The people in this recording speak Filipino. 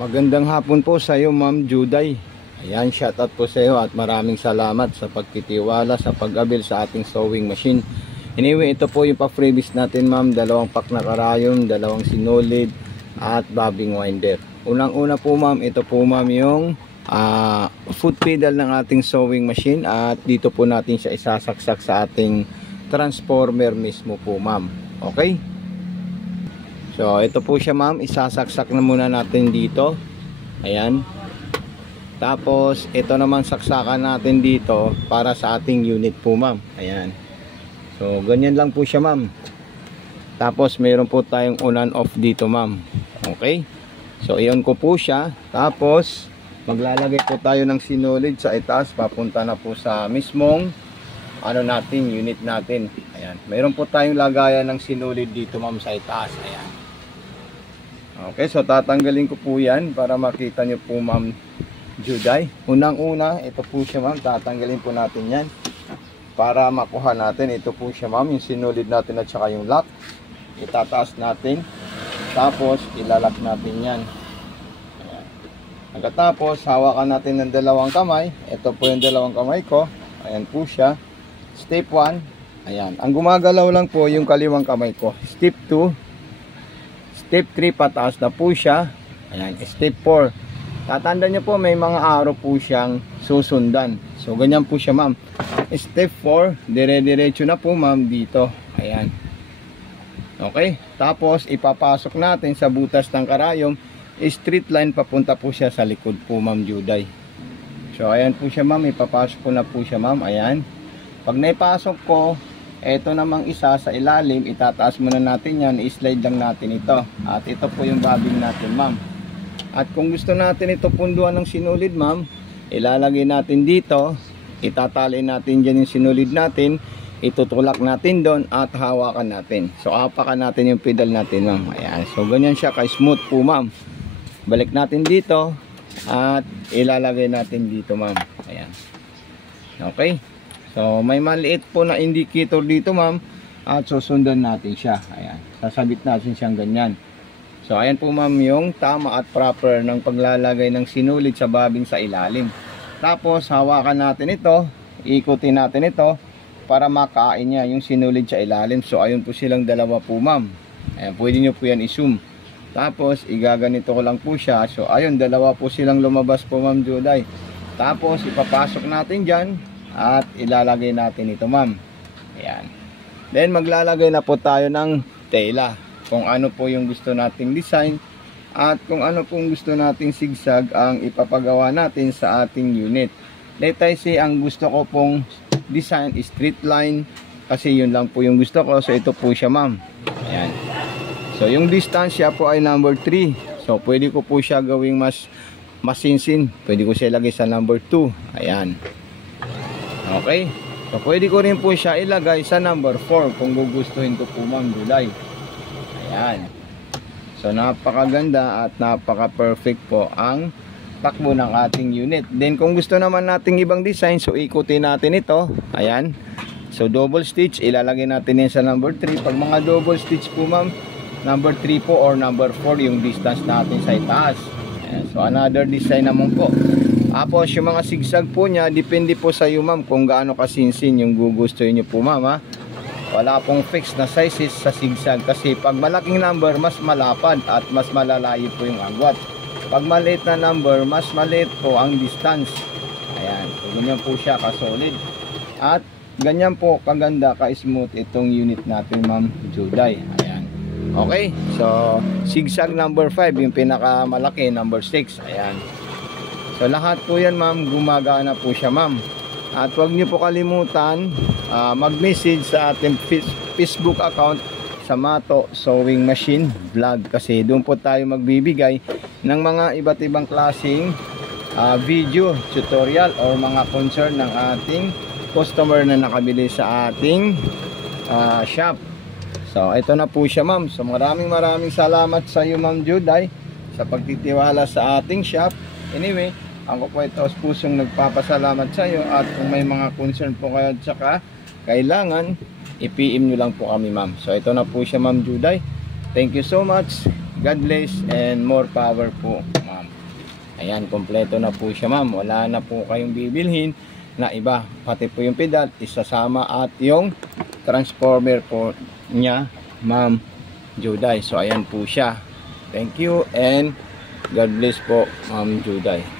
Magandang hapon po sa iyo, Ma'am Juday. Ayan, shoutout po sa iyo at maraming salamat sa pagtitiwala sa pag-abil sa ating sewing machine. Anyway, ito po yung pa-freebies natin, Ma'am. 2 pack na karayom, 2 sinulid at bobbing winder. Unang-una po, Ma'am, ito po, Ma'am, yung foot pedal ng ating sewing machine at dito po natin siya isasaksak sa ating transformer mismo po, Ma'am. Okay? So, ito po siya, Ma'am. Isasaksak na muna natin dito. Ayan. Tapos, ito naman saksakan natin dito para sa ating unit po, Ma'am. Ayan. So, ganyan lang po siya, Ma'am. Tapos, mayroon po tayong on and off dito, Ma'am. Okay? So, iyon ko po siya. Tapos, maglalagay po tayo ng sinulid sa itaas. Papunta na po sa mismong unit natin. Ayan. Mayroon po tayong lagayan ng sinulid dito, Ma'am, sa itaas. Ayan. Okay, so tatanggalin ko po yan para makita nyo po, Ma'am Juday. Unang-una, ito po siya, Ma'am. Tatanggalin po natin yan para makuha natin. Ito po siya, Ma'am, yung sinulid natin at saka yung lock. Itataas natin. Tapos, ilalak natin yan. Ayan. Pagkatapos, hawakan natin ng 2 kamay. Ito po yung 2 kamay ko. Ayan po siya. Step 1. Ayan. Ang gumagalaw lang po yung kaliwang kamay ko. Step 2. Step 3, pataas na po siya. Ayan, step 4. Tatandaan nyo po, may mga arrow po siyang susundan. So, ganyan po siya, Ma'am. Step 4, dire-diretso na po, Ma'am, dito. Ayan. Okay. Tapos, ipapasok natin sa butas ng karayom. Straight line, papunta po siya sa likod po, Ma'am Juday. So, ayan po siya, Ma'am. Ipapasok ko na po siya, Ma'am. Ayan. Pag naipasok ko, ito namang isa sa ilalim, itataas muna natin yan, i-slide lang natin ito. At ito po yung bobbing natin, Ma'am. At kung gusto natin ito punduan ng sinulid, Ma'am, ilalagay natin dito, itatali natin dyan yung sinulid natin, itutulak natin doon at hawakan natin. So, apakan natin yung pedal natin, Ma'am. Ayan. So, ganyan siya ka-smooth po, Ma'am. Balik natin dito at ilalagay natin dito, Ma'am. Ayan. Okay. So, may maliit po na indicator dito, Ma'am, at susundan natin siya. Ayan. Sasabit natin siyang ganyan. So, ayan po, Ma'am, yung tama at proper ng paglalagay ng sinulid sa bobbing sa ilalim. Tapos, hawakan natin ito, ikutin natin ito para makain niya yung sinulid sa ilalim. So, ayun po silang 2 po, Ma'am. Ayan, pwede nyo po yan i-zoom. Tapos, igaganito ko lang po siya. So, ayun, 2 po silang lumabas po, Ma'am Juday. Tapos, ipapasok natin dyan. At ilalagay natin ito, Ma'am. Ayan. Then maglalagay na po tayo ng tela. Kung ano po yung gusto nating design. At kung ano pong gusto nating sigsag ang ipapagawa natin sa ating unit. Let I say, ang gusto ko pong design is straight line. Kasi yun lang po yung gusto ko. So ito po siya, Ma'am. Ayan. So yung distansya po ay number 3. So pwede ko po siya gawing mas masinsin. Pwede ko siya ilagay sa number 2. Ayan. Okay, so pwede ko rin po siya ilagay sa number 4 kung gugustuhin ko po, Ma'am Juday. Ayan. So napakaganda at napaka-perfect po ang takbo ng ating unit. Then kung gusto naman nating ibang design, so ikutin natin ito. Ayan. So double stitch, ilalagay natin yan sa number 3. Pag mga double stitch po, Ma'am, number 3 po or number 4 yung distance natin sa itaas. Ayan. So another design naman po. Tapos yung mga sigsag po niya, depende po sa iyo, Ma'am, kung gaano kasinsin yung gugustuhin niyo po, Ma'am, ha? Wala pong fixed na sizes sa sigsag kasi pag malaking number, mas malapad at mas malalayo po yung agwat. Pag maliit na number, mas maliit po ang distance. Ayan, so ganyan po siya ka-solid. At ganyan po kaganda, ka-smooth itong unit natin, Ma'am Juday. Ayan. Okay, so sigsag number 5, yung pinakamalaki, number 6. Ayan. So lahat po yan, Ma'am, gumagana po siya, Ma'am. At huwag niyo po kalimutan mag-message sa ating Facebook account sa Mato Sewing Machine Vlog. Kasi doon po tayo magbibigay ng mga iba't ibang klaseng video, tutorial o mga concern ng ating customer na nakabili sa ating shop. So ito na po siya, Ma'am. So maraming salamat sa iyo, Ma'am Juday, sa pagtitiwala sa ating shop. Anyway, ako po ito sa pusong nagpapasalamat sa iyo at kung may mga concern po kayo at saka kailangan, i-PM nyo lang po kami, Ma'am. So ito na po siya, Ma'am Juday. Thank you so much. God bless and more power po, Ma'am. Ayan, kompleto na po siya ma'am. Wala na po kayong bibilhin na iba. Pati po yung pedal, isasama at yung transformer po niya, ma'am Juday. So ayan po siya. Thank you and God bless po, ma'am Juday.